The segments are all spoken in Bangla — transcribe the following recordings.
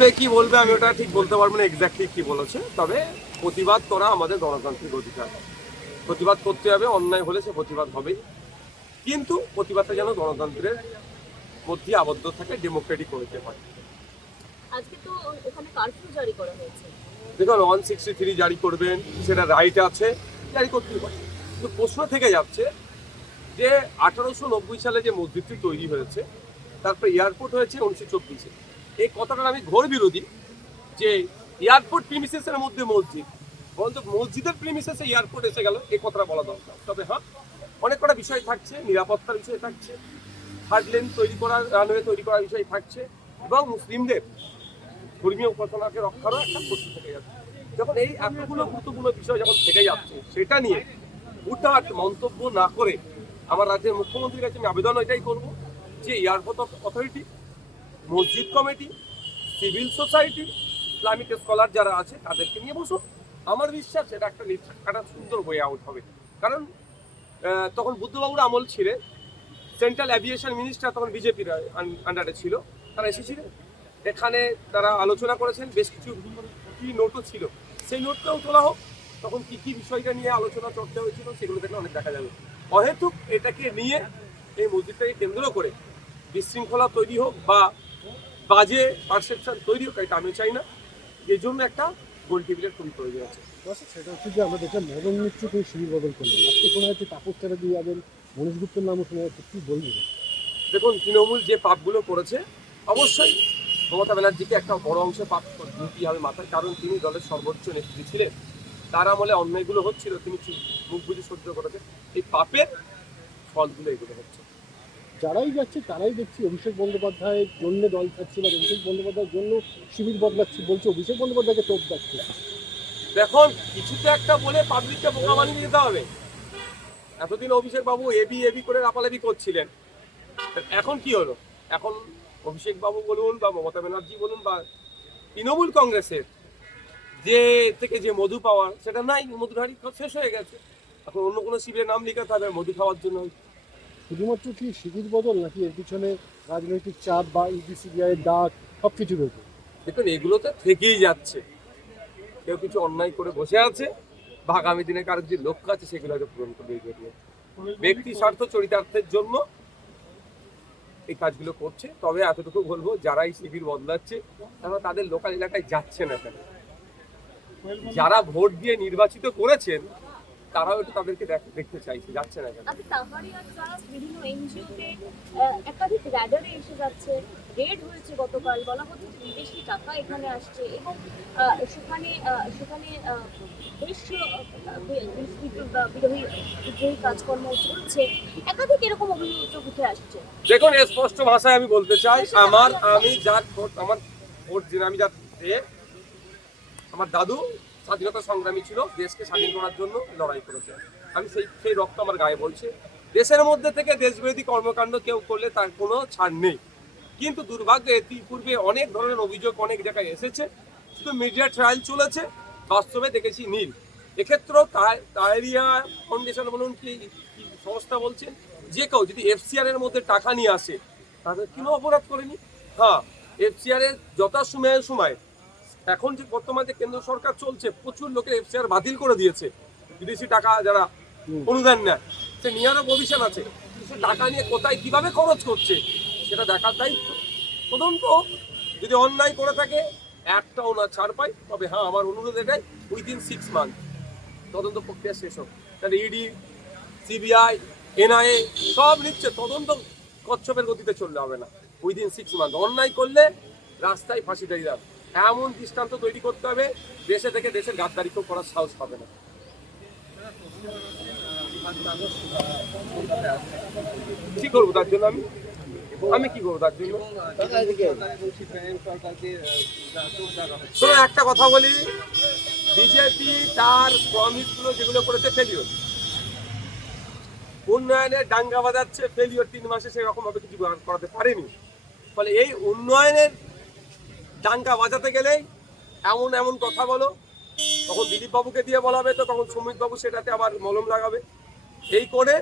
বলবে কি বলবে আমি ওটা ঠিক বলতে পারবো না এক্স্যাক্টলি কি বলেছে, তবে প্রতিবাদ করা আমাদের গণতান্ত্রিক অধিকার। প্রতিবাদ করতে হবে, অন্যায় হলে সে প্রতিবাদ হবেই, কিন্তু প্রতিবাদটা যেন গণতন্ত্রের মধ্যে আবদ্ধ থাকে, ডেমোক্রেটিক হতে হয়। আজকে তো ওখানে কারফিউ জারি করা হয়েছে। দেখুন 163 জারি করবেন, সেটা রাইট আছে, জারি করতেই পারে, কিন্তু প্রশ্ন থেকে যাচ্ছে যে 1890 সালে যে মসজিদটি তৈরি হয়েছে, তারপরে এয়ারপোর্ট হয়েছে 1924-এ। এই কথাটার আমি ঘোর বিরোধী যে এয়ারপোর্ট প্রিমিসেসের মধ্যে মসজিদ, বরঞ্চ মসজিদের প্রিমিসেসে এয়ারপোর্ট এসে গেল, এই কথাটা বলা দরকার। তবে হ্যাঁ, অনেক কটা বিষয় থাকছে, নিরাপত্তার বিষয় থাকছে, থার্ড লেন তৈরি করার, রানওয়ে তৈরি করার বিষয় থাকছে, এবং মুসলিমদের ধর্মীয় উপাসনাকে রক্ষারও একটা প্রশ্ন থেকে যাচ্ছে। যখন এই এতগুলো গুরুত্বপূর্ণ বিষয় যখন থেকে যাচ্ছে, সেটা নিয়ে হুটহাট মন্তব্য না করে আমার রাজ্যের মুখ্যমন্ত্রীর কাছে আমি আবেদন এটাই করব যে এয়ারপোর্ট অথরিটি, মসজিদ committee, civil society, Islamic scholar যারা আছে তাদেরকে নিয়ে বসুন। আমার বিশ্বাস এটা একটা সুন্দর ওয়ে আউট হবে। কারণ তখন বুদ্ধবাবুর আমল ছিলেন, সেন্ট্রাল অ্যাভিয়েশন মিনিস্টার তখন বিজেপির আন্ডারে ছিল, তারা এসেছিলেন এখানে, তারা আলোচনা করেছেন, বেশ কিছু কি নোটও ছিল, সেই নোটটাও তোলা হোক, তখন কি কি বিষয়টা নিয়ে আলোচনা চর্চা হয়েছিল সেগুলো দেখলে অনেক দেখা যাবে। অহেতুক এটাকে নিয়ে, এই মসজিদটাকে কেন্দ্র করে বিশৃঙ্খলা তৈরি হোক বা বাজে পারসেপশন তৈরি হোক, এটা আমি চাই না। এই জন্য একটা গোল টেবিলের খুবই প্রয়োজন আছে। সেটা হচ্ছে যে আমরা দেখলাম মদন মিত্র তিনি শিবির বদল করলেন, আজকে শোনা যাচ্ছে তাপস চ্যাটার্জি যাবেন, মনীষ গুপ্তের নামও শোনা যাচ্ছে, কি বলবেন? দেখুন, তৃণমূল যে পাপগুলো করেছে, অবশ্যই মমতা ব্যানার্জিকে একটা বড় অংশ পাপ নিতেই হবে মাথায়, কারণ তিনি দলের সর্বোচ্চ নেত্রী ছিলেন, তার আমলে অন্যায়গুলো হচ্ছিল, তিনি মুখ বুঝে সহ্য করেছেন, এই পাপের ফলগুলো এগুলো হচ্ছে। যারাই যাচ্ছে তারাই দেখছি অভিষেক বন্দ্যোপাধ্যায়ের জন্য দল থাকছে, বা অভিষেক বন্দ্যোপাধ্যায়ের জন্য শিবির বদলাচ্ছে বলছে, অভিষেক বন্দ্যোপাধ্যায়কে তোপ যাচ্ছে। দেখুন, কিছুতে একটা বলে পাবলিককে বোকা বানিয়ে দিতে হবে। এতদিন অভিষেক বাবু এবি এবি করে লাপালাপি করছিলেন, এখন কি হলো? এখন অভিষেক বাবু বলুন বা মমতা ব্যানার্জি বলুন বা তৃণমূল কংগ্রেসের যে থেকে যে মধু পাওয়ার, সেটা নাই, মধুর হাড়ি শেষ হয়ে গেছে। এখন অন্য কোনো শিবিরের নাম লিখাতে হবে মধু খাওয়ার জন্য। শুধুমাত্র কি শিবির বদল, নাকি এর পিছনে রাজনৈতিক চাপ বা ইউপিসিবিআই এর ডাক সব কিছু রয়েছে? দেখুন, এগুলো তো থেকেই যাচ্ছে, কেউ কিছু অন্যায় করে বসে আছে বা আগামী দিনে কারোর যে লক্ষ্য আছে সেগুলো হয়তো পূরণ করবে, ব্যক্তি স্বার্থ চরিতার্থের জন্য এই কাজগুলো করছে। তবে এতটুকু বলবো, যারাই শিবির বদলাচ্ছে তারা তাদের লোকাল এলাকায় যাচ্ছে না কেন? যারা ভোট দিয়ে নির্বাচিত করেছেন তারাও একটু তাদেরকে দেখতে চাইছে, যাচ্ছে না কেন? আচ্ছা, তাহারিয়া ট্রাস্ট বিভিন্ন এনজিওতে একাধিক র্যাডারে এসে যাচ্ছে, রেড হয়েছে গতকাল, বলা হচ্ছে যে বিদেশি টাকা এখানে আসছে এবং সেখানে সেখানে বেশ বিদ্রোহী কাজকর্ম চলছে, একাধিক এরকম অভিযোগ উঠে আসছে। দেখুন, স্পষ্ট ভাষায় আমি বলতে চাই, আমি যার ভোট, আমার ভোট দিন, আমি যার আমার দাদু স্বাধীনতা সংগ্রামী ছিল, দেশকে স্বাধীন করার জন্য লড়াই করেছে, আমি সেই রক্ত আমার গায়ে বলছে। দেশের মধ্যে থেকে দেশবিরোধী কর্মকাণ্ড কেউ করলে তার কোনো ছাড় নেই, কিন্তু দুর্ভাগ্যে ইতিপূর্বে অনেক ধরনের অভিযোগ অনেক জায়গায় এসেছে, শুধু মিডিয়া ট্রায়াল চলেছে, বাস্তবে দেখেছি নীল। এক্ষেত্রেও তাহেরিয়া ফাউন্ডেশন বলুন কি সংস্থা বলছেন, যে কেউ যদি এফসিআর এর মধ্যে টাকা নিয়ে আসে তাদের কোনো অপরাধ করেনি। হ্যাঁ, এফসিআর এর সময় এখন যে বর্তমানে যে কেন্দ্র সরকার চলছে, প্রচুর লোকের এফসিআর বাতিল করে দিয়েছে, বিদেশি টাকা যারা অনুদান নেয়, সে নিয়ারও প্রভিশন আছে, সে টাকা নিয়ে কোথায় কিভাবে খরচ করছে সেটা দেখার দায়িত্ব। তদন্ত যদি অন্যায় করে থাকে একটাও না ছাড় পায়, তবে হ্যাঁ, আমার অনুরোধ এটাই, উইদিন 6 মান্থ তদন্ত প্রক্রিয়া শেষ হোক। তাহলে ইডি, সিবিআই, এনআইএ সব নিচ্ছে, তদন্ত কচ্ছপের গতিতে চললে হবে না, উইদিন 6 মান্থ। অন্যায় করলে রাস্তায় ফাঁসি দিয়ে যাবে, এমন দৃষ্টান্ত তৈরি করতে হবে, দেশে থেকে দেশের গাদ্দারি কেউ করার সাহস পাবে না। কি করবো তার জন্য? আমি কি করবো তার জন্য? শোনো, একটা কথা বলি, বিজেপি তার প্রমিসগুলো যেগুলো করেছে ফেলিওর, উন্নয়নের ডাঙ্গা বাজাচ্ছে ফেলিওর, 3 মাসে সেরকম ভাবে কিছু করাতে পারেনি। ফলে এই উন্নয়নের ডাঙ্গা বাজাতে গেলেই এমন এমন কথা বলো, তখন দিলীপ বাবুকে দিয়ে বলাবে, তো তখন সুমিত বাবু সেটাতে আবার মলম লাগাবে, এই করে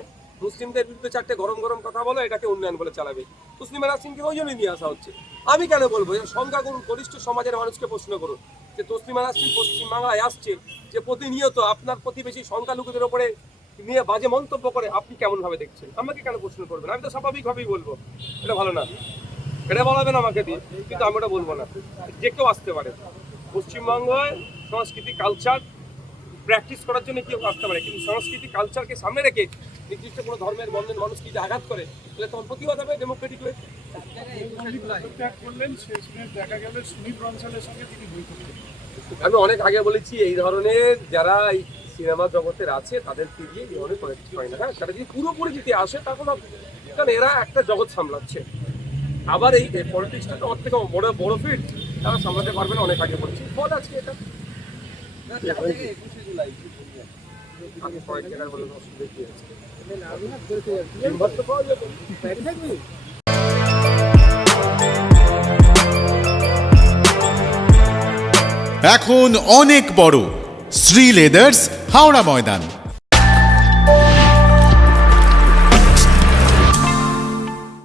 মুসলিমদের বিরুদ্ধে 4টে গরম গরম কথা বলো, এটাকে উন্নয়ন বলে চালাবে। তসলিমা নাসরিনকে ওই জন্যই নিয়ে আসা হচ্ছে। আমি কেন বলবো, যে সংখ্যাগুরু গরিষ্ঠ সমাজের মানুষকে প্রশ্ন করুন যে তসলিমা নাসরিন পশ্চিমবাংলায় আসছে, যে প্রতিনিয়ত আপনার প্রতিবেশী সংখ্যালঘুদের ওপরে নিয়ে বাজে মন্তব্য করে, আপনি কেমন ভাবে দেখছেন? আমাকে কেন প্রশ্ন করবেন? আমি তো স্বাভাবিকভাবেই বলবো এটা ভালো না, এটা বলাবেন আমাকে দিয়ে, কিন্তু আমি ওটা বলবো না। যে কেউ আসতে পারে পশ্চিমবঙ্গের সংস্কৃতি কালচার প্র্যাকটিস করার জন্য কেউ আসতে পারে, কিন্তু সংস্কৃতি কালচারকে সামনে রেখে নির্দিষ্ট কোনো ধর্মের বন্ধন মানুষকে যদি আঘাত করে, তাহলে তখন প্রতিবাদ হবে ডেমোক্রেটিক হয়ে। পদত্যাগ করলেন, শেষে দেখা গেল সুনীল বনসালের সঙ্গে তিনি বৈঠক করলেন। আমি অনেক আগে বলেছি, এই ধরনের যারা এই সিনেমা জগতের আছে তাদেরকে দিয়ে এই ধরনের পলিটিক্স হয় না। হ্যাঁ, সেটা যদি পুরোপুরি যদি আসে তখন কারণ এরা একটা জগৎ সামলাচ্ছে, আবার এই পলিটিক্সটা তো ওর থেকে বড় বড় ফিল্ড, তারা সামলাতে পারবে না। অনেক আগে বলেছি, ফল আজকে এটা আমি কয়েক জায়গায় বলে অসুবিধা কি আছে, তিনবার তো পাওয়া যাবে। এখন অনেক বড় শ্রী লেদার্স হাওড়া ময়দান।